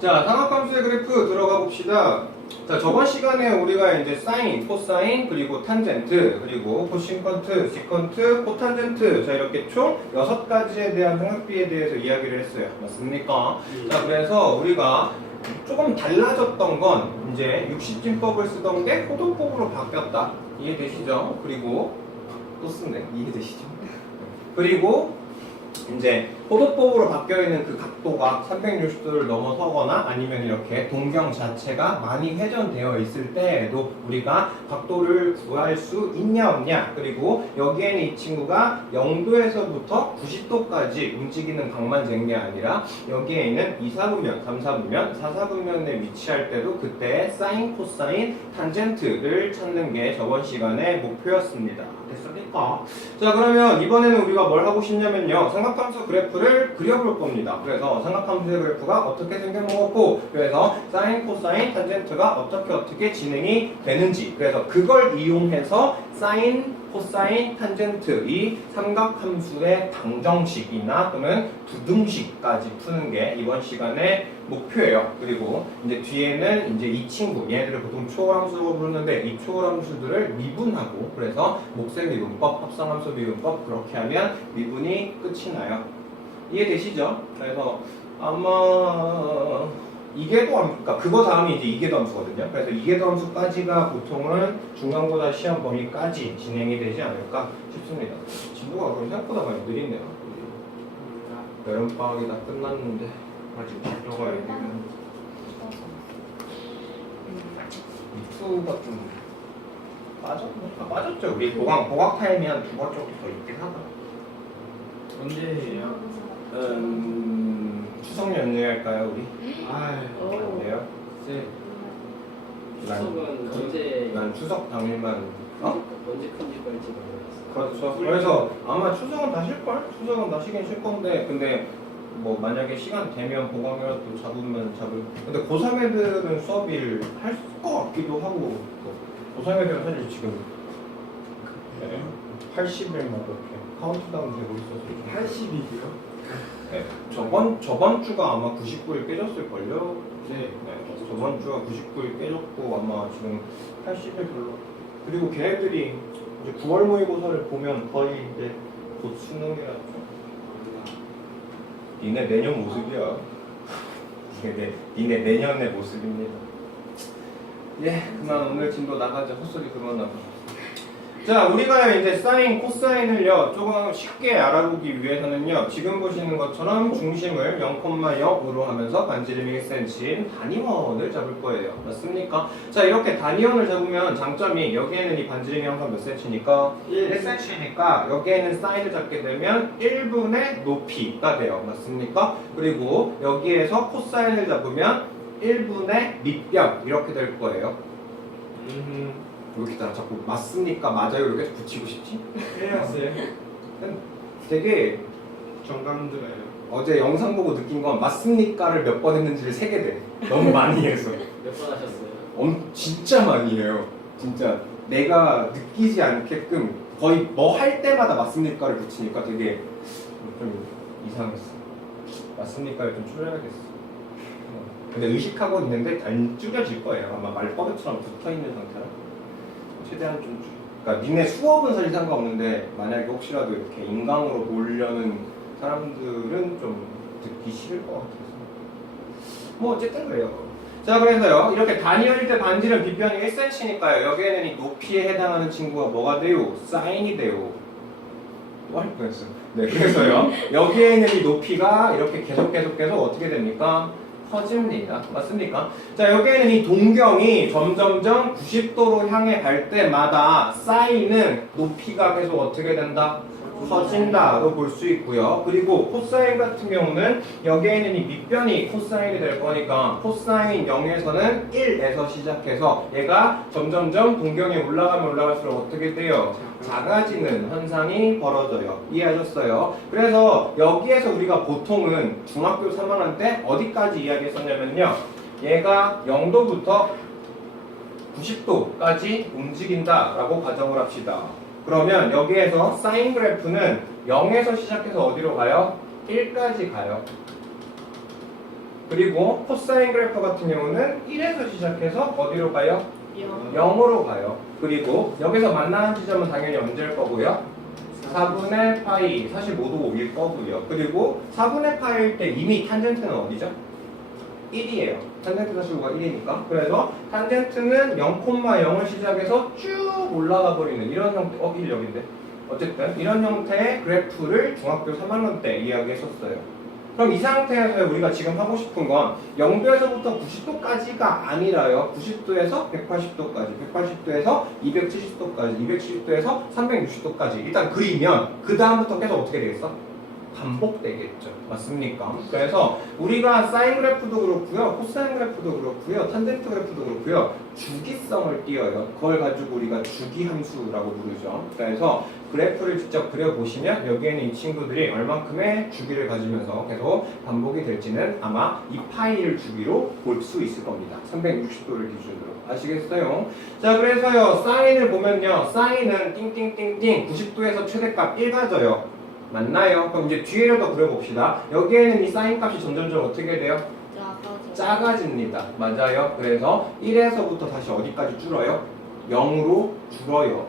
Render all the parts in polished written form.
자, 삼각함수의 그래프 들어가 봅시다. 자, 저번 시간에 우리가 이제 사인, 코사인, 그리고 탄젠트, 그리고 코시컨트, 시컨트, 코탄젠트, 자, 이렇게 총 6가지에 대한 삼각비에 대해서 이야기를 했어요. 맞습니까? 자, 그래서 우리가 조금 달라졌던 건 이제 60진법을 쓰던 게 호도법으로 바뀌었다. 이해되시죠? 그리고 또 쓰네. 이해되시죠? 그리고 이제 호도법으로 바뀌어있는 그 각도가 360도를 넘어서거나 아니면 이렇게 동경 자체가 많이 회전되어 있을 때에도 우리가 각도를 구할 수 있냐 없냐, 그리고 여기에는 이 친구가 0도에서부터 90도까지 움직이는 각만 잰 게 아니라 여기에 있는 2, 4분면, 3, 4분면, 4, 4분면에 위치할 때도 그때 사인, 코사인, 탄젠트를 찾는 게 저번 시간의 목표였습니다. 됐습니까? 자, 그러면 이번에는 우리가 뭘 하고 싶냐면요, 삼각함수 그래프를 그려볼 겁니다. 그래서 삼각함수의 그래프가 어떻게 생겨먹었고, 그래서 사인, 코사인, 탄젠트가 어떻게 진행이 되는지, 그래서 그걸 이용해서 사인, 코사인, 탄젠트 이 삼각함수의 방정식이나 또는 부등식까지 푸는 게 이번 시간의 목표예요. 그리고 이제 뒤에는 이제 이 친구, 얘네들을 보통 초월함수로 부르는데 이 초월함수들을 미분하고, 그래서 몫의 미분법, 합성함수 미분법, 그렇게 하면 미분이 끝이 나요. 이해되시죠? 그래서 아마 이계도 함수, 그러니까 그거 다음이 이제 이계도 함수거든요. 그래서 이계도 함수까지가 보통은 중간고사 시험 범위까지 진행이 되지 않을까 싶습니다. 진도가 그럼 생각보다 많이 느리네요. 여름방학이 다 끝났는데 아직 진도가 있는 미투가 좀 빠졌나? 아, 빠졌죠. 우리 보각 타임이 한 2번 정도 더 있긴 하다. 언제예요? 추석 연휴할까요 우리? 아유, 네요. 네. 추석은 언제 난 추석 당일만. 언제 큰지 걸지 모르겠어. 그렇죠. 그래서 아마 추석은 다 쉴 걸? 추석은 다 쉬긴 쉴 건데, 근데 뭐 만약에 시간 되면 보강이라도 잡으면 잡을. 근데 고3 애들은 수업일 할 것 같기도 하고, 고3 애들은 사실 지금 80일만 이렇게 카운트다운 되고 있어서 80일이요? 네, 저번 주가 아마 99일 깨졌을걸요? 네. 저번 주가 99일 깨졌고 아마 지금 80일 별로. 그리고 걔네들이 이제 9월 모의고사를 보면 거의 이제 곧 수능이라죠. 니네 내년 모습이야. 니네 내년의 모습입니다. 예, 그만 오늘 진도 나가자. 헛소리 그만하고. 자, 우리가 이제 사인, 코사인을요 조금 쉽게 알아보기 위해서는요, 지금 보시는 것처럼 중심을 0,0으로 하면서 반지름이 1cm인 단위원을 잡을 거예요. 맞습니까? 자, 이렇게 단위원을 잡으면 장점이, 여기에는 이 반지름이 항상 몇 cm니까 1cm니까 여기에는 사인을 잡게 되면 1분의 높이가 돼요. 맞습니까? 그리고 여기에서 코사인을 잡으면 1분의 밑변 이렇게 될 거예요. 왜 이렇게 다 자꾸 맞습니까? 맞아요? 이렇게 붙이고 싶지? 해야어요. 되게 정감 들어요. 어제 영상 보고 느낀 건 맞습니까를 몇 번 했는지를 세게 돼. 너무 많이 해서. 몇 번 하셨어요? 진짜 많이 해요. 진짜 내가 느끼지 않게끔 거의 뭐 할 때마다 맞습니까를 붙이니까 되게 좀 이상했어. 맞습니까를 좀 줄여야겠어. 근데 의식하고 있는데 안 줄여질 거예요. 아마 말버릇처럼 붙어있는 상태라. 최대한 좀 그러니까 니네 수업은 사실 상관없는데 만약에 혹시라도 이렇게 인강으로 보려는 사람들은 좀 듣기 싫을 것 같아서 뭐 어쨌든 그래요. 자, 그래서요 이렇게 단위일 때 반지름 빗변이 1cm니까요 여기에는 이 높이에 해당하는 친구가 뭐가 돼요? 사인이 돼요. 또 할 뻔했어요. 네, 그래서요 여기에 있는 이 높이가 이렇게 계속 어떻게 됩니까? 커집니다. 맞습니까? 자, 여기에는 이 동경이 점점점 90도로 향해 갈 때마다 사인은 높이가 계속 어떻게 된다? 커진다로 볼 수 있고요. 그리고 코사인 같은 경우는 여기에 있는 이 밑변이 코사인이 될 거니까 코사인 0에서는 1에서 시작해서 얘가 점점점 동경이 올라가면 올라갈수록 어떻게 돼요? 작아지는 현상이 벌어져요. 이해하셨어요? 그래서 여기에서 우리가 보통은 중학교 3학년 때 어디까지 이야기했었냐면요, 얘가 0도부터 90도까지 움직인다라고 가정을 합시다. 그러면 여기에서 사인 그래프는 0에서 시작해서 어디로 가요? 1까지 가요. 그리고 코사인 그래프 같은 경우는 1에서 시작해서 어디로 가요? 0. 0으로 가요. 그리고 여기서 만나는 지점은 당연히 언제일 거고요? 4분의 파이 45도 5일 거고요. 그리고 4분의 파이일 때 이미 탄젠트는 어디죠? 1이에요. 탄젠트 45가 1이니까. 그래서 탄젠트는 0,0을 시작해서 쭉 올라가 버리는 이런 형태, 1 여기인데. 어쨌든 이런 형태의 그래프를 중학교 3학년 때 이야기했었어요. 그럼 이 상태에서 우리가 지금 하고 싶은 건 0도에서부터 90도까지가 아니라요. 90도에서 180도까지, 180도에서 270도까지, 270도에서 360도까지 일단 그리면 그 다음부터 계속 어떻게 되겠어? 반복되겠죠. 맞습니까? 그래서 우리가 사인 그래프도 그렇고요, 코사인 그래프도 그렇고요, 탄젠트 그래프도 그렇고요, 주기성을 띄어요. 그걸 가지고 우리가 주기함수라고 부르죠. 그래서 그래프를 직접 그려보시면 여기에는 이 친구들이 얼만큼의 주기를 가지면서 계속 반복이 될지는 아마 이 파이를 주기로 볼 수 있을 겁니다. 360도를 기준으로. 아시겠어요? 자, 그래서요, 사인을 보면요, 사인은 띵띵띵띵 90도에서 최대값 1 가져요. 맞나요? 그럼 이제 뒤에를 더 그려봅시다. 여기에는 이 사인 값이 점점점 어떻게 돼요? 작아집니다. 맞아요. 그래서 1에서부터 다시 어디까지 줄어요? 0으로 줄어요.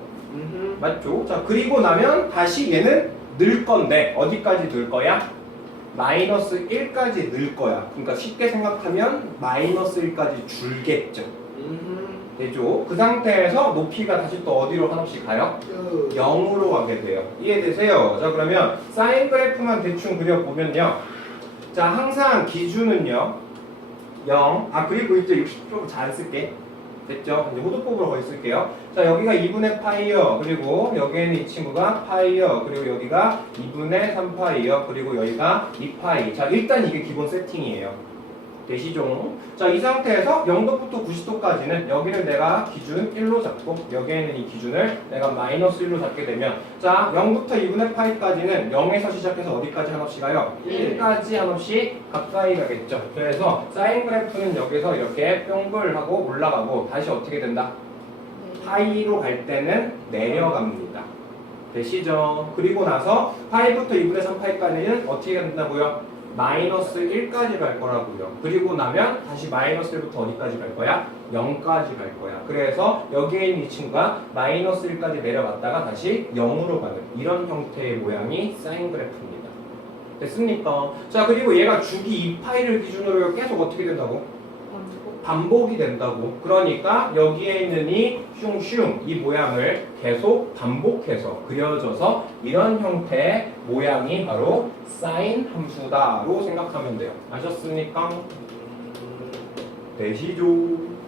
맞죠? 자, 그리고 나면 다시 얘는 늘 건데 어디까지 늘 거야? 마이너스 1까지 늘 거야. 그러니까 쉽게 생각하면 마이너스 1까지 줄겠죠. 되죠? 그 상태에서 높이가 다시 또 어디로 한없씩 가요? 0으로 가게 돼요. 이해되세요? 자, 그러면 사인 그래프만 대충 그려보면요. 자, 항상 기준은요 0. 그리고 이제 60도 잘 쓸게. 됐죠? 이제 호도법으로 거의 쓸게요. 자, 여기가 2분의 파이요. 그리고 여기에는 이 친구가 파이요. 그리고 여기가 2분의 3파이요. 그리고 여기가 2파이. 자, 일단 이게 기본 세팅이에요. 되시죠? 자, 이 상태에서 0도부터 90도까지는 여기를 내가 기준 1로 잡고 여기에는 이 기준을 내가 마이너스 1로 잡게 되면 자, 0부터 2분의 파이까지는 0에서 시작해서 어디까지 한없씩 가요? 1까지 한없씩 가까이 가겠죠. 그래서 사인 그래프는 여기서 이렇게 뿅글하고 올라가고 다시 어떻게 된다? 파이로 갈 때는 내려갑니다. 되시죠? 그리고 나서 파이부터 2분의 3파이까지는 어떻게 된다고요? 마이너스 1까지 갈 거라고요. 그리고 나면 다시 마이너스 1부터 어디까지 갈 거야? 0까지 갈 거야. 그래서 여기에 있는 이 친구가 마이너스 1까지 내려갔다가 다시 0으로 가는 이런 형태의 모양이 사인 그래프입니다. 됐습니까? 자, 그리고 얘가 주기 2파이를 기준으로 계속 어떻게 된다고? 반복이 된다고. 그러니까 여기에 있는 이 슝슝 이 모양을 계속 반복해서 그려져서 이런 형태의 모양이 바로 사인 함수다로 생각하면 돼요. 아셨습니까? 되시죠?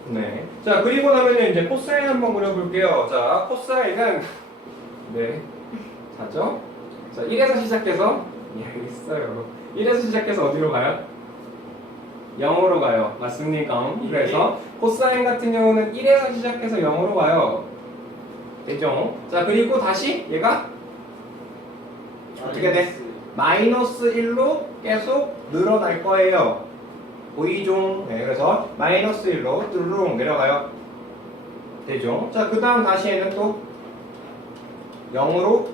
네. 자, 그리고 나면 이제 코사인 한번 그려볼게요. 자, 코사인은 네. 자죠? 자, 1에서 시작해서 있어요. 1에서 시작해서 어디로 가요? 0으로 가요. 맞습니까? 그래서 코사인 같은 경우는 1에서 시작해서 0으로 가요. 되죠? 자, 그리고 다시 얘가 어떻게 돼? 마이너스 1로 계속 늘어날 거예요. 보이죠? 네, 그래서 마이너스 1로 뚜루룽 내려가요. 되죠? 자, 그 다음 다시 얘는 또 0으로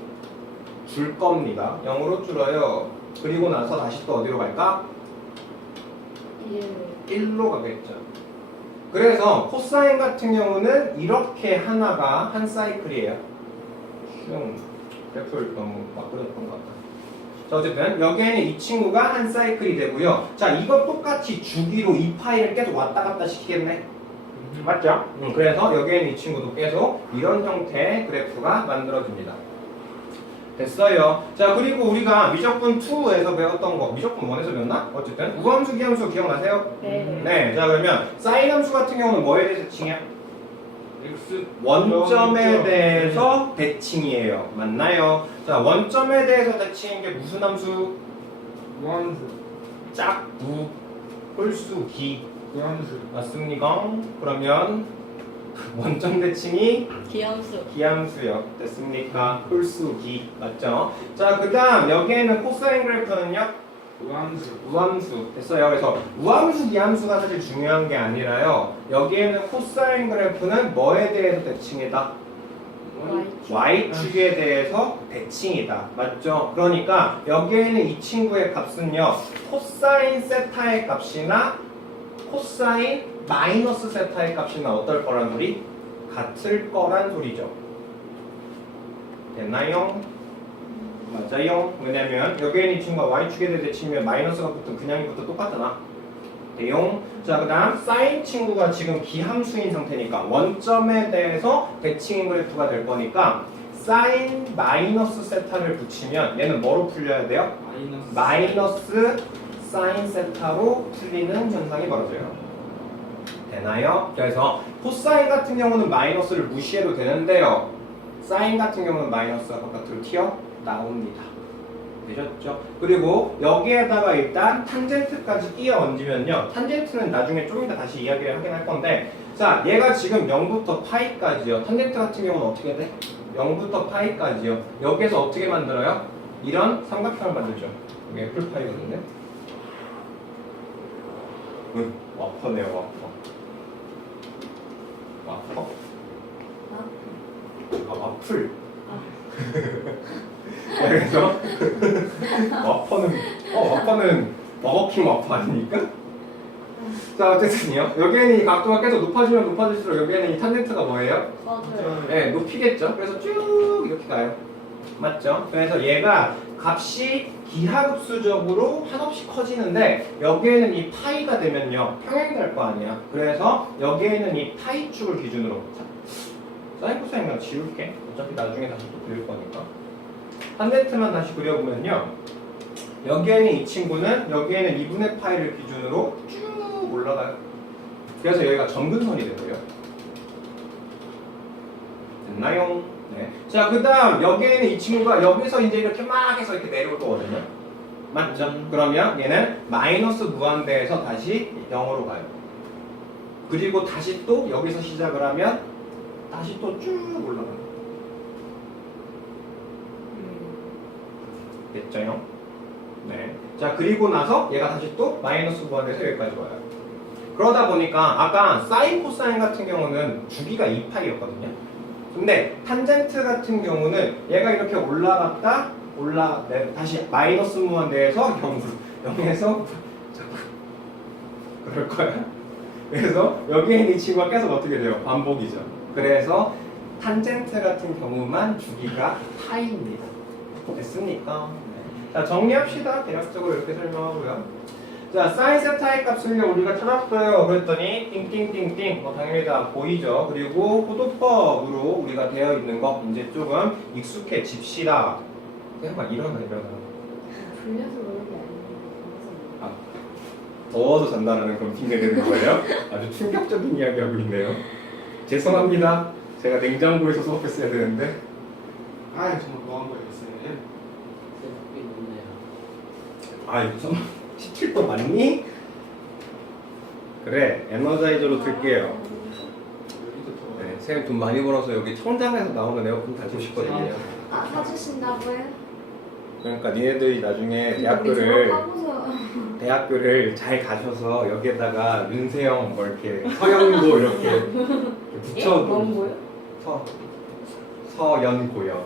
줄 겁니다. 0으로 줄어요. 그리고 나서 다시 또 어디로 갈까? 1로 가겠죠. 그래서 코사인 같은 경우는 이렇게 하나가 한 사이클이에요. 그래프를 너무 막 그렸던 것 같아요. 자, 어쨌든 여기에는 이 친구가 한 사이클이 되고요. 자, 이거 똑같이 주기로 이 파일을 계속 왔다 갔다 시키겠네. 맞죠? 그래서 여기에는 이 친구도 계속 이런 형태의 그래프가 만들어집니다. 됐어요. 자, 그리고 우리가 미적분 2에서 배웠던 거, 미적분 1에서 배웠나? 어쨌든 우함수, 기함수 기억나세요? 네. 네. 자, 그러면 사인 함수 같은 경우는 뭐에 대해서 대칭이야? X 원점에 대해서 대칭이에요. 맞나요? 자, 원점에 대해서 대칭인 게 무슨 함수? 무함수 짝구, 홀수, 기. 무함수 맞습니까? 그러면 원점 대칭이 기함수. 기함수요. 됐습니까? 홀수, 기. 맞죠? 자, 그 다음 여기에는 코사인 그래프는요? 무함수 우함수. 됐어요. 그래서 우함수, 기함수가 사실 중요한 게 아니라요. 여기에는 코사인 그래프는 뭐에 대해서 대칭이다? y축에 대해서 대칭이다. 맞죠? 그러니까 여기에는 이 친구의 값은요. 코사인 세타의 값이나 코사인 마이너스 세타의 값이나 어떨 거란 소리? 같을 거란 소리죠. 됐나요? 맞아요. 왜냐면 여기에는 이 친구가 y축에 대해 대칭이면 마이너스가 붙은 그냥이부터 똑같잖아. 대용. 자, 그 다음 사인 친구가 지금 기함수인 상태니까 원점에 대해서 대칭인 그래프가 될 거니까 사인 마이너스 세타를 붙이면 얘는 뭐로 풀려야 돼요? 마이너스 사인 세타로 풀리는 현상이 벌어져요. 되나요? 그래서 코사인 같은 경우는 마이너스를 무시해도 되는데요. 사인 같은 경우는 마이너스가 바깥으로 튀어 나옵니다. 되셨죠? 그리고 여기에다가 일단 탄젠트까지 끼워 얹으면요. 탄젠트는 나중에 좀 이따 다시 이야기를 하긴 할 건데, 자, 얘가 지금 0부터 파이까지요. 탄젠트 같은 경우는 어떻게 돼? 0부터 파이까지요. 여기에서 어떻게 만들어요? 이런 삼각형을 만들죠. 이게 애플파이거든요. 와퍼네요, 와퍼. 와퍼? 아, 와플. 그래서 와퍼는 버거킹 와퍼 아닙니까? 자, 어쨌든요. 여기에는 이 각도가 계속 높아지면 높아질수록 여기에는 이 탄젠트가 뭐예요? 맞아요. 네, 높이겠죠. 그래서 쭉 이렇게 가요. 맞죠? 그래서 얘가 값이 기하급수적으로 한없이 커지는데 여기에는 이 파이가 되면요 평행이 될 거 아니야. 그래서 여기에는 이 파이축을 기준으로 사인 코사인 그냥 지울게. 어차피 나중에 다시 또 그릴 거니까. 탄젠트만 다시 그려보면요 여기에는 이 친구는 여기에는 2분의 파이를 기준으로 쭉 올라가요. 그래서 여기가 점근선이 되고요. 됐나요? 네. 자, 그 다음 여기에는 이 친구가 여기서 이제 이렇게 막 해서 이렇게 내려올 거거든요. 맞죠? 그러면 얘는 마이너스 무한대에서 다시 0으로 가요. 그리고 다시 또 여기서 시작을 하면 다시 또 쭉 올라가요. 됐죠요? 네. 자, 그리고 나서 얘가 다시 또 마이너스 무한대에서 여기까지 와요. 그러다 보니까 아까 사인 코사인 같은 경우는 주기가 2파이였거든요. 근데 탄젠트 같은 경우는 얘가 이렇게 올라갔다 다시 마이너스 무한대에서 0에서 그럴 거야. 그래서 여기에 있는 이 친구가 계속 어떻게 돼요? 반복이죠. 그래서 탄젠트 같은 경우만 주기가 파이입니다. 됐습니까? 네. 자, 정리합시다. 대략적으로 이렇게 설명하고요. 자, 사인 세타의 값을 우리가 찾았어요. 그랬더니 띵띵띵띵 당연히 다 보이죠. 그리고 호도법으로 우리가 되어 있는 거 이제 조금 익숙해집시다. 그냥 막 일어나. 불려서 그런 게 아니에요. 아, 더워서 잔다라는 그런 핑계 대는 거예요? 아주 충격적인 이야기 하고 있네요. 죄송합니다. 제가 냉장고에서 수업했어야 되는데. 아 정말 뭐한 거였어요. 생각이 높네요. 아이 좀 시킬 거 맞니? 그래 에너자이저로 틀게요. 여기도 더. 네, 쌤 돈 많이 벌어서 여기 청장에서 나오는 에어컨 달고 싶거든요. 아, 사주신다고요? 그러니까 니네들이 나중에 우리 대학교를 졸업하고서 대학교를 잘 가셔서 여기에다가 윤세영 뭐 이렇게 서연고 이렇게 붙여 뭐요? 서연고요.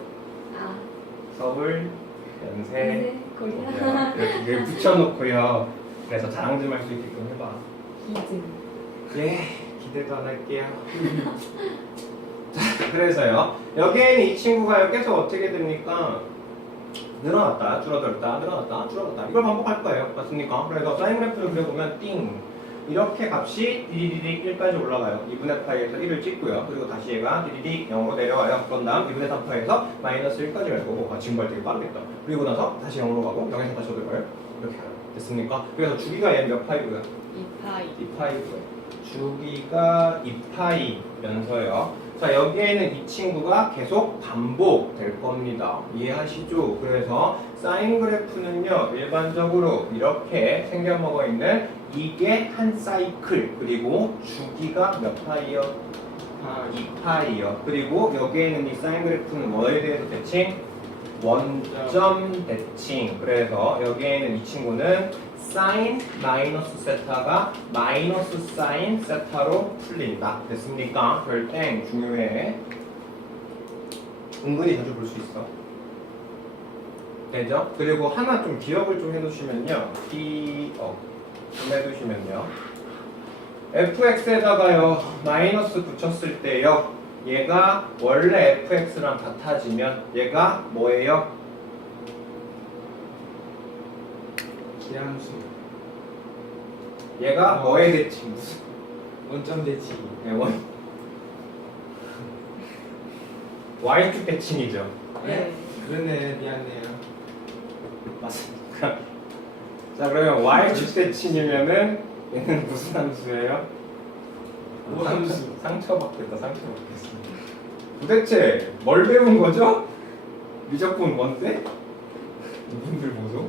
아, 서울 연세 네, 거기야. 이렇게 붙여놓고요. 그래서 자랑 좀 할 수 있게끔 해봐. 기증. 예, 기대도 안 할게요. 자, 그래서요. 여기에는 이 친구가 계속 어떻게 됩니까? 늘어났다, 줄어들었다, 늘어났다, 줄어들었다. 이걸 반복할 거예요. 맞습니까? 그래서 사인 그래프를 그려보면 띵! 이렇게 값이 디디디딕 1까지 올라가요. 2분의 파이에서 1을 찍고요. 그리고 다시 얘가 디디딕 0으로 내려와요. 그런 다음 2분의 3파에서 마이너스 1까지 갈 거고, 지금 발 되게 빠르겠다. 그리고 나서 다시 0으로 가고 0에서 다시 어딜 가요? 이렇게 가요. 됐습니까? 그래서 주기가 얘는 몇 파이고요? 2파이. 2파이고요. 주기가 2파이면서요. 자, 여기에는 이 친구가 계속 반복될 겁니다. 이해하시죠? 그래서 사인 그래프는요, 일반적으로 이렇게 생겨먹어 있는 이게 한 사이클, 그리고 주기가 몇 파이요? 2파이요. 그리고 여기에는 이 사인 그래프는 뭐에 대해서 대칭? 원점 대칭. 그래서 여기에는 이 친구는 사인 마이너스 세타가 마이너스 사인 세타로 풀린다. 됐습니까? 별땡 중요해. 은근히 자주 볼 수 있어. 되죠? 그리고 하나 좀 기억을 좀 해두시면요. 기억 좀 해두시면요. fx에다가요 마이너스 붙였을 때요. 얘가 원래 fx랑 같아지면 얘가 뭐예요? 기함수. 얘가 뭐의 대칭? 무슨 원점 대칭. 네, y축 대칭이죠. 네. 그러네. 미안해요. 맞습니까? 자 그러면 y축 대칭이면은 얘는 무슨 함수예요? 우함수. 상처받겠다. 상처받겠습니다. 도대체 뭘 배운 거죠? 미적분 뭔데? 이분들 모두?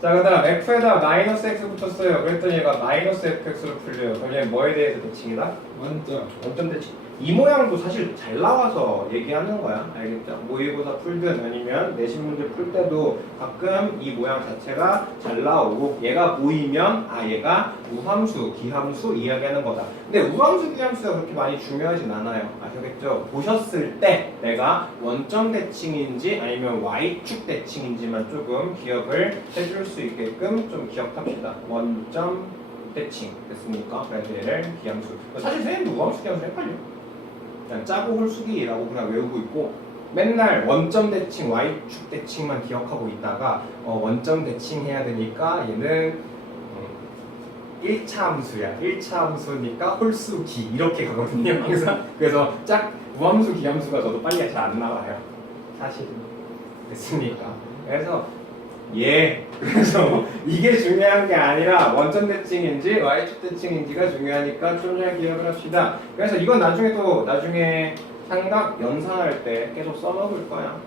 자 그다음 f에다 마이너스 x 붙였어요. 그랬더니 얘가 마이너스 fx로 풀려요. 그럼 얘는 뭐에 대해서 대칭이다? 원점. 원점 대칭. 이 모양도 사실 잘 나와서 얘기하는 거야. 알겠죠? 모의고사 풀든 아니면 내신 문제 풀 때도 가끔 이 모양 자체가 잘 나오고 얘가 보이면 아 얘가 우함수, 기함수 이야기하는 거다. 근데 우함수, 기함수가 그렇게 많이 중요하진 않아요. 아시겠죠? 보셨을 때 내가 원점 대칭인지 아니면 y축 대칭인지만 조금 기억을 해줄 수 있게끔 좀 기억합시다. 원점 대칭 됐습니까? 그래서 얘를 기함수. 사실 선생님도 우함수, 기함수 헷갈려. 그냥 짜고 홀수기라고 그냥 외우고 있고 맨날 원점 대칭, y축 대칭만 기억하고 있다가 원점 대칭 해야 되니까 얘는 1차 함수야. 1차 함수니까 홀수기 이렇게 가거든요. 항상. 그래서 우함수, 기함수가 저도 빨리 잘 안 나와요. 사실은. 됐습니까? 그래서 그래서 이게 중요한 게 아니라 원점 대칭인지 y축 대칭인지가 중요하니까 좀 잘 기억을 합시다. 그래서 이건 나중에 삼각 연산할 때 계속 써먹을 거야.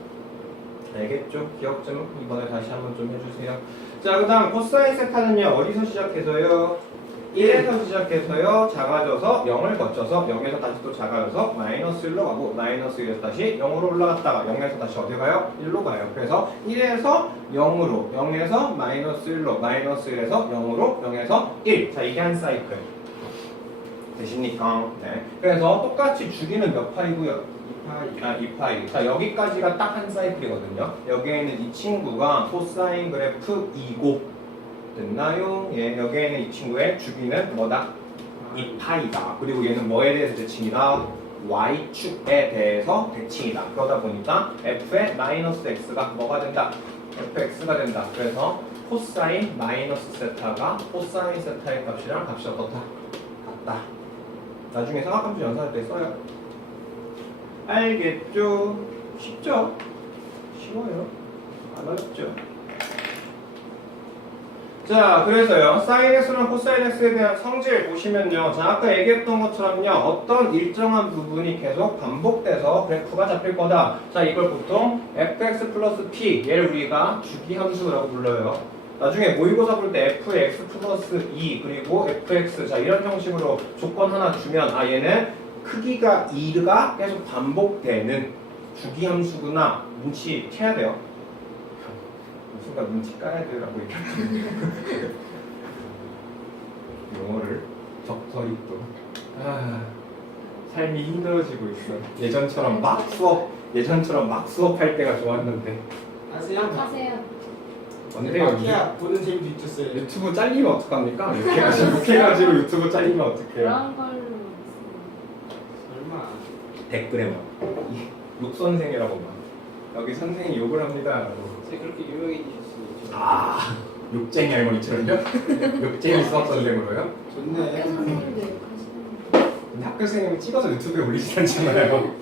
알겠죠? 기억 좀 이번에 다시 한번 좀 해주세요. 자, 그 다음 코사인 세타는요 어디서 시작해서요? 1에서 시작해서요 작아져서 0을 거쳐서 0에서 다시 또 작아져서 마이너스 1로 가고 마이너스 1에서 다시 0으로 올라갔다가 0에서 다시 어디 가요? 1로 가요. 그래서 1에서 0으로 0에서 마이너스 1로 마이너스 1에서 0으로 0에서 1. 자 이게 한 사이클 되십니까? 네. 그래서 똑같이 주기는 몇 파이고요? 2파이. 2파이. 자 여기까지가 딱 한 사이클이거든요. 여기에 있는 이 친구가 코사인 그래프 2고 됐나요? 예, 여기에는 이 친구의 주기는 뭐다? 2파이다. 그리고 얘는 뭐에 대해서 대칭이다? y축에 대해서 대칭이다. 그러다 보니까 f의 마이너스 x가 뭐가 된다? fx가 된다. 그래서 코사인 마이너스 세타가 코사인 세타의 값이랑 값이 어떻다? 같다. 나중에 삼각함수 연산할 때 써요. 알겠죠? 쉽죠? 쉬워요. 안 어렵죠? 자, 그래서요, 사인 x랑 코사인 x에 대한 성질 보시면요, 자, 아까 얘기했던 것처럼요, 어떤 일정한 부분이 계속 반복돼서 그래프가 잡힐 거다. 자, 이걸 보통 fx 플러스 p, 얘를 우리가 주기함수라고 불러요. 나중에 모의고사 볼 때 fx 플러스 2, 그리고 fx, 자, 이런 형식으로 조건 하나 주면, 아, 얘는 크기가 2가 계속 반복되는 주기함수구나. 눈치 채야 돼요. 순간 눈치 까야 되라고 얘기했거든요. 영어를 적절히 또 삶이 힘들어지고 있어. 예전처럼 막 수업할 때가 좋았는데 아세요? 하세요. 언제요? 마키야 보는 재미도 있었어요. 유튜브 잘리면 어떡합니까? 욕해가지고 유튜브 잘리면 어떡해요? 그런 걸로 설마. 댓글에만 욕 선생이라고 막 여기 선생이 욕을 합니다. 제가 그렇게 유명해지셨어요. 아 욕쟁이 할머니처럼요? 욕쟁이 수학 선생으로요? 좋네. 학교 선생님도 욕하시는 근데 학교 선생님이 찍어서 유튜브에 올리지 않잖아요.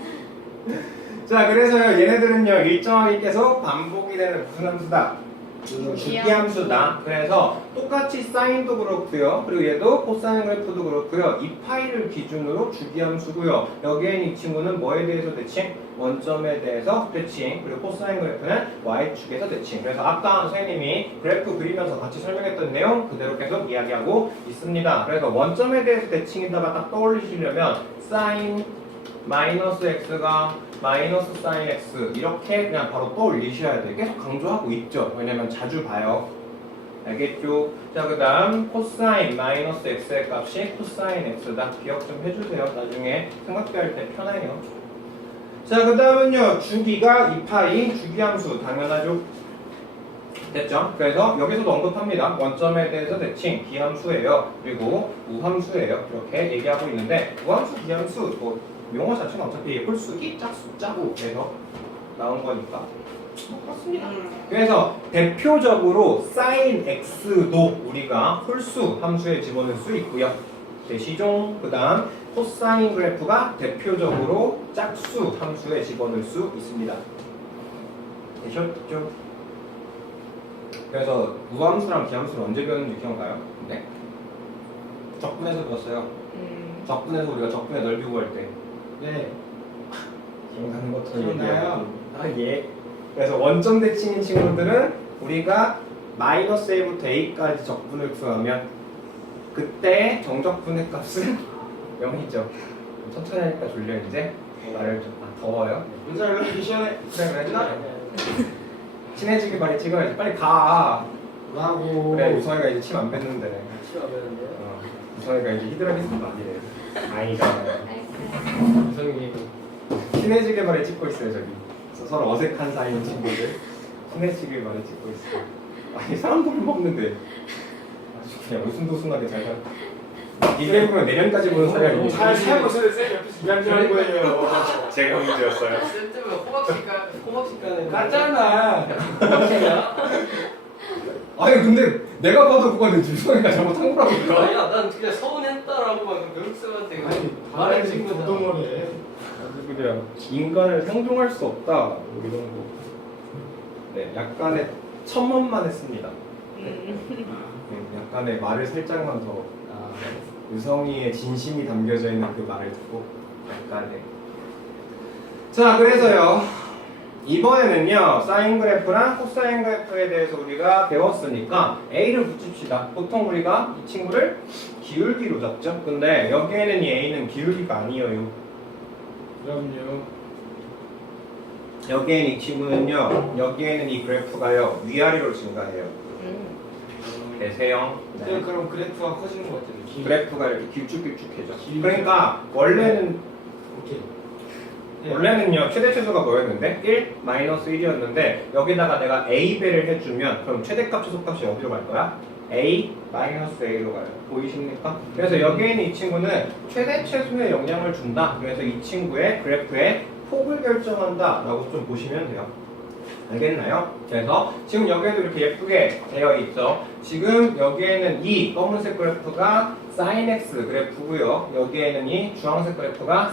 자, 그래서요, 얘네들은요, 일정하게 계속 반복이 되는 무슨 함수다? 주기함수다. 그래서 똑같이 사인도 그렇고요. 그리고 얘도 코사인 그래프도 그렇고요. 이 파이를 기준으로 주기함수고요. 여기에 이 친구는 뭐에 대해서 대칭? 원점에 대해서 대칭. 그리고 코사인 그래프는 y축에서 대칭. 그래서 아까 선생님이 그래프 그리면서 같이 설명했던 내용 그대로 계속 이야기하고 있습니다. 그래서 원점에 대해서 대칭에다가 딱 떠올리시려면 사인 마이너스 x가 마이너스 사인 x 이렇게 그냥 바로 떠올리셔야 돼요. 계속 강조하고 있죠. 왜냐면 자주 봐요. 알겠죠? 자, 그 다음 코사인 마이너스 x의 값이 코사인 x다. 기억 좀 해주세요. 나중에 삼각대 할 때 편해요. 자, 그 다음은요, 주기가 2파이, 주기함수, 당연하죠. 됐죠? 그래서 여기서도 언급합니다. 원점에 대해서 대칭, 기함수예요. 그리고 우함수예요. 이렇게 얘기하고 있는데, 우함수, 기함수, 뭐, 용어 자체는 어차피 홀수기, 짝수, 짜고 해서 나온 거니까. 뭐 그렇습니다. 그래서 대표적으로 sin x도 우리가 홀수 함수에 집어넣을 수 있고요. 대시종, 그 다음 코사인 그래프가 대표적으로 짝수 함수에 집어넣을 수 있습니다. 되셨죠? 그래서 우함수랑 기함수를 언제 배웠는지 기억나요? 네? 적분에서 배웠어요. 적분에서 우리가 적분의 넓이 구할 때. 네. 기억나는 것처럼 기억나요? 얘기하고. 아 예. 그래서 원점 대칭인 친구들은 우리가 마이너스 a부터 a까지 적분을 구하면 그때 정적분의 값은 0이죠. 천천히 하니까 졸려 이제. 나를 좀 더워요. 인사 연락이 시원해. 그래 그래. 친해지길 빨리 찍어야지. 빨리 가. 라고. 그래 우성이가 이제 침 안 뱉는데. 싫어하는데요. 우성이가 이제 히드라기스도 아니래. 아이가. 알았어요. 우성이 친해지길 바래 찍고 있어요 저기. 서로 어색한 사이인 친구들. 친해지길 바래 찍고 있어. 아니 사람도 얼마 없는데. 아주 그냥 우승도승하게 잘 살아. 이게 보면 내년까지 보는 사이가 있는. 잘 살고 있어요. 쌤 옆에서 이야기하는 거예요. 제가 문제였어요. 쌤 때문에 호박씨 가는 깠잖아. 아니 근데 내가 봐도 그거는 우성이가 잘못한 거라고. 아니야, 난 그냥 서운했다라고만 교육쌤한테 아니 말해준 거잖아. 부동어래. 아주 그냥 인간을 상종할 수 없다 뭐 이런 거. 네, 약간의 첨언만 했습니다. 약간의 말을 살짝만 더 유성이의 진심이 담겨져 있는 그 말을 듣고 약간의. 자, 그래서요 이번에는요 사인 그래프랑 코사인 그래프에 대해서 우리가 배웠으니까 a를 붙입시다. 보통 우리가 이 친구를 기울기로 잡죠. 근데 여기에는 이 a는 기울기가 아니에요. 그럼요. 여기에는 이 친구는요, 여기에는 이 그래프가요 위아래로 증가해요. 대세형. 네. 그럼 그래프가 커지는 것 같아요. 그래프가 이렇게 길쭉길쭉해져. 길쭉. 그러니까 원래는 오케이. 네. 원래는요 최대 최소가 뭐였는데 1 마이너스 1이었는데 여기다가 내가 a배를 해주면 그럼 최대값 최소값이 어디로 갈 거야? a 마이너스 a로 가요. 보이십니까? 그래서 여기에 있는 이 친구는 최대 최소의 영향을 준다. 그래서 이 친구의 그래프의 폭을 결정한다 라고 좀 보시면 돼요. 알겠나요? 그래서 지금 여기에도 이렇게 예쁘게 되어 있죠. 지금 여기에는 이 검은색 그래프가 sin x 그래프고요. 여기에는 이 주황색 그래프가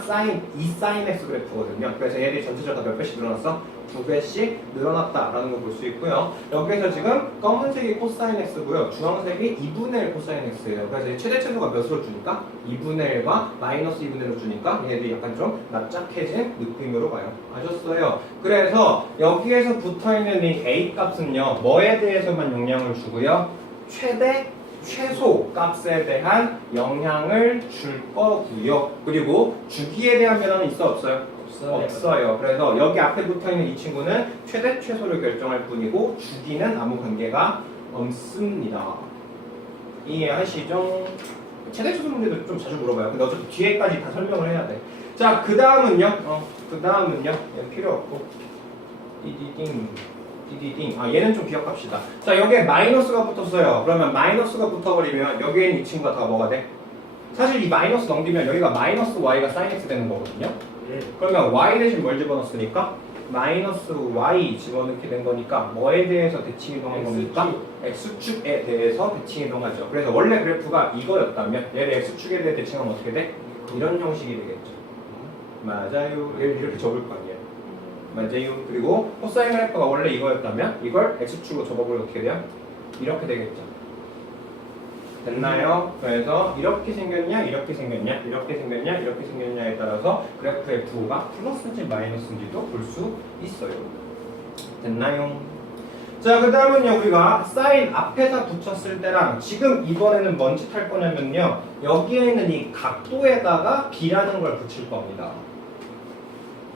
이 sin x 그래프거든요. 그래서 얘들이 전체적으로 몇 배씩 늘어났어? 2배씩 늘어났다라는 걸 볼 수 있고요. 여기에서 지금 검은색이 코사인 x고요. 주황색이 2분의 1 코사인 x예요. 그래서 이 최대 최소가 몇으로 주니까? 2분의 1과 마이너스 2분의 1로 주니까 얘들이 약간 좀 납작해진 느낌으로 가요. 아셨어요? 그래서 여기에서 붙어있는 이 a 값은요. 뭐에 대해서만 영향을 주고요? 최대 최소 값에 대한 영향을 줄 거고요. 그리고 주기에 대한 변화는 있어 없어요? 없어요. 그래서 여기 앞에 붙어있는 이 친구는 최대 최소를 결정할 뿐이고 주기는 아무 관계가 없습니다. 이해하시죠? 최대 최소 문제도 좀 자주 물어봐요. 근데 어차피 뒤에까지 다 설명을 해야 돼. 자, 그 다음은요. 얘는 필요 없고 디디딩. 아, 얘는 좀 기억합시다. 자, 여기에 마이너스가 붙었어요. 그러면 마이너스가 붙어버리면 여기에 있는 이 친구가 다 뭐가 돼? 사실 이 마이너스 넘기면 여기가 마이너스 y가 sin x 되는 거거든요. 그러면 y 대신 뭘 집어넣었으니까? 마이너스 y 집어넣게 된 거니까 뭐에 대해서 대칭 이동한 겁니까? x축에 대해서 대칭 이동하죠. 그래서 원래 그래프가 이거였다면 얘를 x축에 대해 대칭하면 어떻게 돼? 이런 형식이 되겠죠. 맞아요. 얘를 이렇게 접을 거 아니에요. 맞아요. 그리고 코사인 그래프가 원래 이거였다면 이걸 x축으로 접어버리면 어떻게 돼요? 이렇게 되겠죠. 됐나요? 그래서 이렇게 생겼냐, 이렇게 생겼냐, 이렇게 생겼냐, 이렇게 생겼냐에 따라서 그래프의 부호가 플러스인지 마이너스인지도 볼 수 있어요. 됐나요? 자, 그 다음은요, 우리가 사인 앞에다 붙였을 때랑 지금 이번에는 뭔 짓 할 거냐면요, 여기에 있는 이 각도에다가 b라는 걸 붙일 겁니다.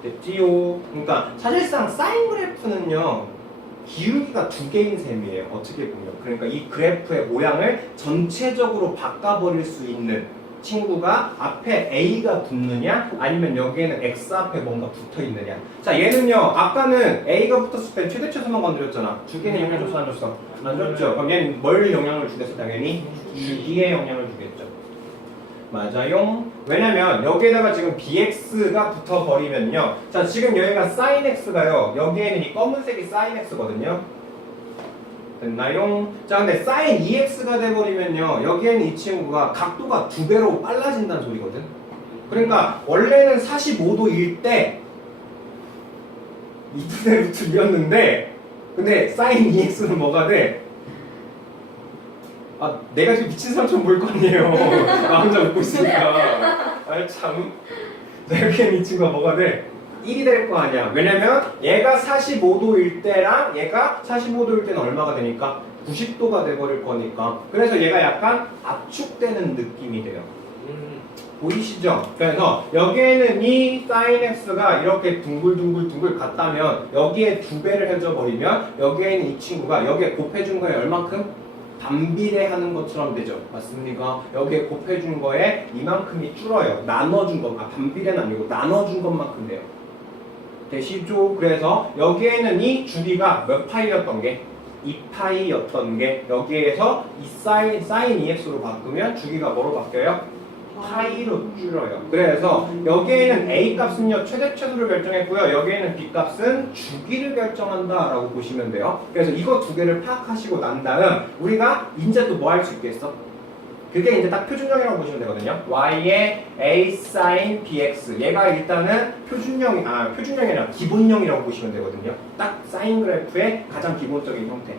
됐지요? 그러니까 사실상 사인 그래프는요, 기울기가 두 개인 셈이에요. 어떻게 보면. 그러니까 이 그래프의 모양을 전체적으로 바꿔버릴 수 있는 친구가 앞에 A가 붙느냐 아니면 여기에는 X 앞에 뭔가 붙어 있느냐. 자 얘는요 아까는 A가 붙었을 때 최대 최소만 건드렸잖아. 주기는 영향 줬어 안 줬어? 안 줬죠. 그럼 얘는 뭘 영향을 주겠어? 당연히 주기에 영향을 주겠죠. 맞아요. 왜냐면 여기에다가 지금 bx가 붙어버리면요. 자 지금 여기가 sin x가요. 여기에는 이 검은색이 sin x거든요. 됐나요? 자 근데 sin 2x가 돼버리면요. 여기에는 이 친구가 각도가 2배로 빨라진다는 소리거든. 그러니까 원래는 45도일 때 2분의 루트 2였는데 근데 sin 2x는 뭐가 돼? 아, 내가 지금 미친 사람처럼 보일 거 아니에요. 나 혼자 웃고 있으니까. 아, 참. 여기에 이 친구가 뭐가 돼? 1이 될 거 아니야. 왜냐면 얘가 45도일 때랑 얘가 45도일 때는 얼마가 되니까? 90도가 돼버릴 거니까. 그래서 얘가 약간 압축되는 느낌이 돼요. 보이시죠? 그래서 여기에는 이 sin x가 이렇게 둥글둥글둥글 갔다면 여기에 2배를 해줘 버리면 여기에는 이 친구가 여기에 곱해준 거에 얼만큼? 반비례하는 것처럼 되죠. 맞습니까? 여기에 곱해준 거에 이만큼이 줄어요. 나눠준 것, 반비례는 아니고 나눠준 것만큼 돼요. 되시죠? 그래서 여기에는 이 주기가 몇 파이였던 게? 2파이였던 게 여기에서 이 sin 2x로 바꾸면 주기가 뭐로 바뀌어요? 파이로 줄여요. 그래서 여기에는 A 값은요 최대 최소를 결정했고요. 여기에는 B 값은 주기를 결정한다라고 보시면 돼요. 그래서 이거 두 개를 파악하시고 난 다음 우리가 이제 또 뭐 할 수 있겠어? 그게 이제 딱 표준형이라고 보시면 되거든요. y의 A sin bx 얘가 일단은 표준형이 아니라 기본형이라고 보시면 되거든요. 딱 사인 그래프의 가장 기본적인 형태.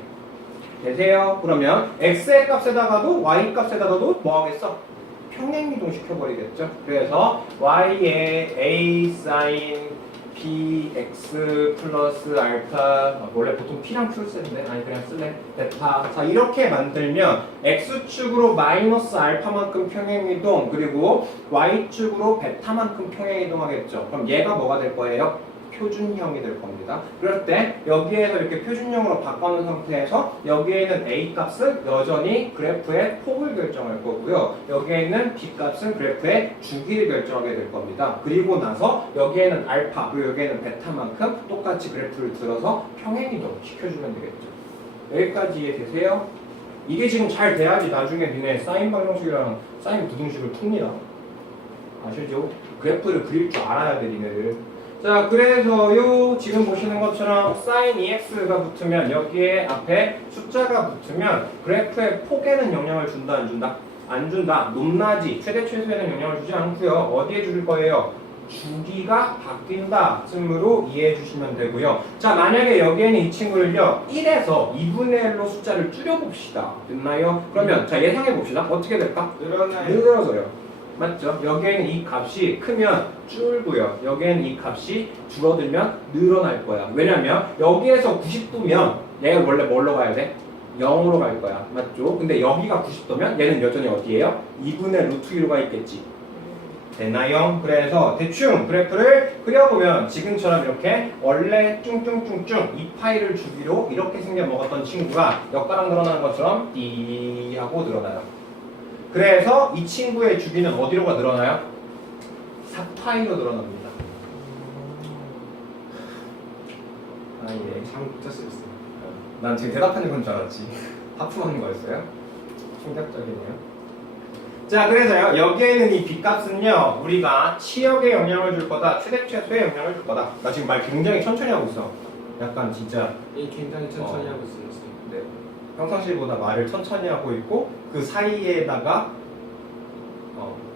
되세요? 그러면 x의 값에다가도 y 값에다가도 뭐 하겠어? 평행이동 시켜버리겠죠. 그래서 y의 a sin bx 플러스 알파 원래 보통 p랑 q를 쓰는데 아니 그냥 쓸래 베타. 자 이렇게 만들면 x축으로 마이너스 알파만큼 평행이동 그리고 y축으로 베타만큼 평행이동 하겠죠. 그럼 얘가 뭐가 될 거예요? 표준형이 될 겁니다. 그럴 때 여기에서 이렇게 표준형으로 바꿔놓은 상태에서 여기에는 A 값은 여전히 그래프의 폭을 결정할 거고요. 여기에는 B 값은 그래프의 주기를 결정하게 될 겁니다. 그리고 나서 여기에는 알파 그리고 여기에는 베타만큼 똑같이 그래프를 들어서 평행이동 시켜주면 되겠죠. 여기까지 이해되세요? 이게 지금 잘 돼야지 나중에 니네 사인 방정식이랑 사인 부등식을 풉니다. 아시죠? 그래프를 그릴 줄 알아야 돼 니네들. 자 그래서요 지금 보시는 것처럼 sin 2x가 붙으면 여기에 앞에 숫자가 붙으면 그래프의 폭에는 영향을 준다 안 준다? 안 준다. 높낮이 최대 최소에는 영향을 주지 않고요. 어디에 줄 거예요? 주기가 바뀐다 쯤으로 이해해 주시면 되고요. 자 만약에 여기에는 이 친구를요 1에서 2분의 1로 숫자를 줄여봅시다. 됐나요? 그러면 자 예상해 봅시다. 어떻게 될까? 늘어져요. 맞죠? 여기에는 이 값이 크면 줄고요. 여기에는 이 값이 줄어들면 늘어날 거야. 왜냐면 여기에서 90도면 얘가 원래 뭘로 가야 돼? 0으로 갈 거야. 맞죠? 근데 여기가 90도면 얘는 여전히 어디예요? 2분의 루트 2로 가 있겠지. 됐나요? 그래서 대충 그래프를 그려보면 지금처럼 이렇게 원래 쭝쭝쭝쭝 이 파이를 주기로 이렇게 생겨 먹었던 친구가 엿가락 늘어나는 것처럼 띠 하고 늘어나요. 그래서 이 친구의 주기는 어디로가 늘어나요? 4파이로 늘어납니다. 아 예. 장 붙였을 때. 난 지금 대답하는 건 줄 알았지. 하품하는 거였어요? 충격적이네요. 자 그래서요 여기에는 이 B값은요 우리가 치역에 영향을 줄 거다 최대 최소에 영향을 줄 거다. 나 지금 말 굉장히 천천히 하고 있어. 약간 진짜 굉장히 천천히 하고 있어요. 네. 평상시보다 말을 천천히 하고 있고 그 사이에다가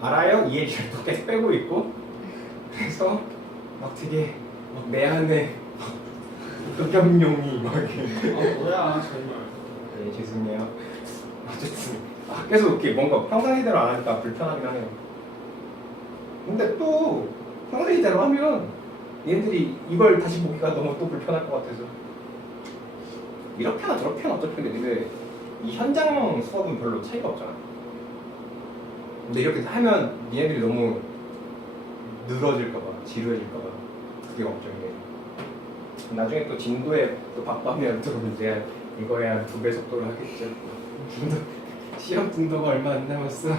알아요? 이해를 또 계속 빼고 있고 그래서 막 되게 막 내 안에 극혐용이 막 이렇게 뭐야 정말. 네 죄송해요. 어쨌든 계속 이렇게 뭔가 평상시대로 안 하니까 불편하긴 하네요. 근데 또 평상시대로 하면 얘네들이 이걸 다시 보기가 너무 또 불편할 것 같아서 이렇게 하나 저렇게 하나 어차피 근데 이 현장 수업은 별로 차이가 없잖아. 근데 이렇게 하면 얘네들이 너무 늘어질까봐 지루해질까봐 그게 걱정이에요. 나중에 또 진도에 또 바빠면 또 이제 이거에 한 2배 속도로 하겠죠. 시험 등도가 얼마 안 남았어.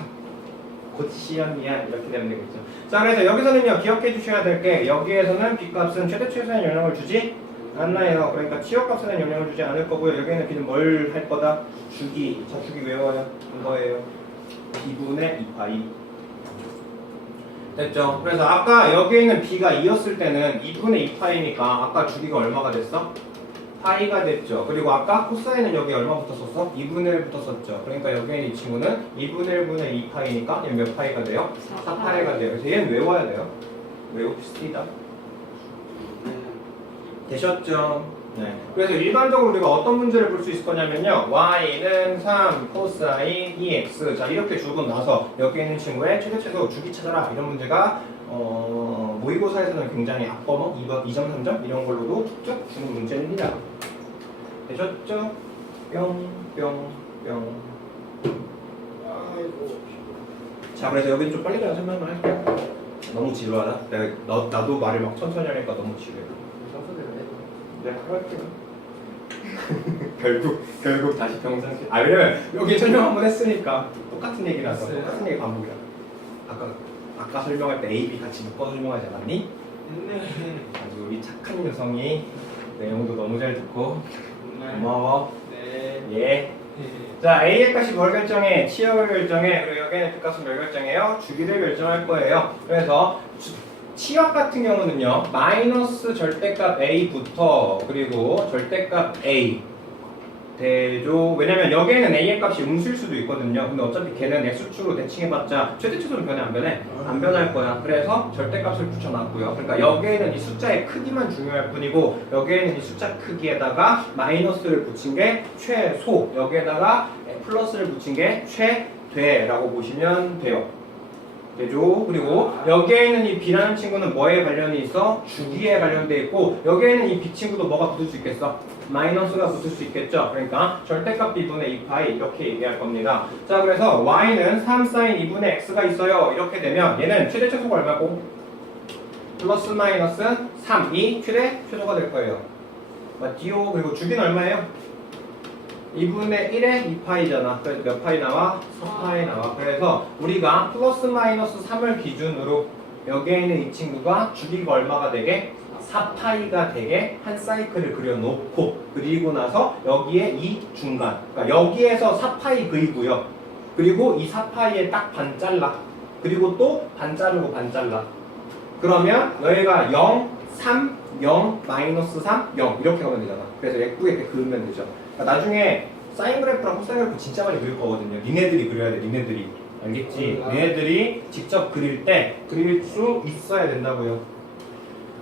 곧 시험이야 이렇게 되면 되겠죠. 자 그래서 여기서는요 기억해 주셔야 될 게 여기에서는 b값은 최대 최소한 영향을 주지 않나요. 그러니까 치역값에는 영향을 주지 않을 거고요. 여기에는 b는 뭘 할 거다? 주기. 자 주기 외워요. 이거예요. b분의 2파이. 됐죠? 그래서 아까 여기에 있는 b가 2였을 때는 2분의 2파이니까 아까 주기가 얼마가 됐어? 파이가 됐죠. 그리고 아까 코사인은 여기 얼마 붙었었어? 2분의 1 붙었었죠. 그러니까 여기에 있는 이 친구는 2분의 1분의 2파이니까 얘는 몇 파이가 돼요? 4파이가 돼요. 그래서 얘는 외워야 돼요. 외웁시다. 되셨죠? 네. 그래서 일반적으로 우리가 어떤 문제를 볼 수 있을 거냐면요. y는 3 코사인 2x. 자 이렇게 주고 나서 여기 있는 친구의 최대 최소 주기 찾아라. 이런 문제가 모의고사에서는 굉장히 앞번호 2번, 2점, 3점 이런 걸로도 툭툭 주는 문제입니다. 되셨죠? 뿅, 뿅, 뿅. 아이고. 자 그래서 여기 좀 빨리 설명을 할게요. 너무 지루하다. 나도 말을 막 천천히 하니까 너무 지루해. 청소대로 해. 네, 할게요. 결국 다시 평상시. 아 왜냐면 여기 설명 한번 했으니까 똑같은 얘기라서 했어요? 똑같은 얘기 반복이야. 아까 설명할 때 A, B 같이 묶어 설명하지 않았니? 네. 아주 우리 착한 여성이 내용도 너무 잘 듣고 네. 고마워. 네. 예. 네. 자 A의 값이 뭘 결정해? 치역을 결정해. 그리고 여기는 B값은 뭘 결정해요? 주기를 결정할 거예요. 그래서 치역 같은 경우는요 마이너스 절대값 A부터 그리고 절대값 A 대조. 왜냐면 여기에는 A의 값이 음수일 수도 있거든요. 근데 어차피 걔는 X축으로 대칭해봤자 최대 최소는 변해 안 변해? 안 변할 거야. 그래서 절대값을 붙여놨고요. 그러니까 여기에는 이 숫자의 크기만 중요할 뿐이고 여기에는 이 숫자 크기에다가 마이너스를 붙인 게 최소, 여기에다가 플러스를 붙인 게 최대라고 보시면 돼요. 되죠? 그리고 여기에 있는 이 B라는 친구는 뭐에 관련이 있어? 주기에 관련돼 있고 여기에 있는 이 B 친구도 뭐가 붙을 수 있겠어? 마이너스가 붙을 수 있겠죠? 그러니까 절대값 B분의 2파이 이렇게 얘기할 겁니다. 자 그래서 Y는 3 사인 2분의 X가 있어요. 이렇게 되면 얘는 최대 최소가 얼마고? 플러스 마이너스 3이 최대 최소가 될 거예요. 맞지요? 그리고 주기는 얼마예요? 2분의 1에 2파이잖아. 그래서 몇 파이 나와? 4파이 나와. 그래서 우리가 플러스 마이너스 3을 기준으로 여기에 있는 이 친구가 주기가 얼마가 되게? 4파이가 되게 한 사이클을 그려놓고 그리고 나서 여기에 이 중간 그러니까 여기에서 4파이 그이고요. 그리고 이 4파이에 딱 반 잘라. 그리고 또 반 자르고 반 잘라. 그러면 여기가 0, 3, 0, 마이너스 3, 0 이렇게 가면 되잖아. 그래서 예쁘게 이렇게 그으면 되죠. 그러니까 나중에 사인 그래프랑 코사인 그래프 진짜 많이 그릴 거거든요. 니네들이 그려야 돼. 니네들이. 알겠지? 니네들이 직접 그릴 때 그릴 수 있어야 된다고요.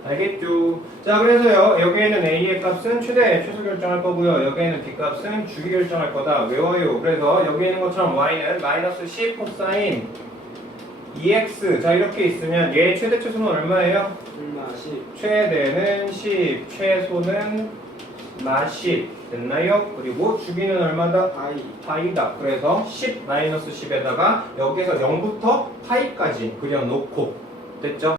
알겠죠? 자 그래서요 여기에는 A의 값은 최대 최소 결정할 거고요. 여기에는 B 값은 주기 결정할 거다. 외워요. 그래서 여기 있는 것처럼 Y는 마이너스 10 코사인 2x 자 이렇게 있으면 얘 최대 최소는 얼마예요? 얼마 10. 최대는 10 최소는 마 10 됐나요? 그리고 주기는 얼마다? 파이다. 그래서 10 마이너스 10에다가 여기서 0부터 파이까지 그려놓고 됐죠?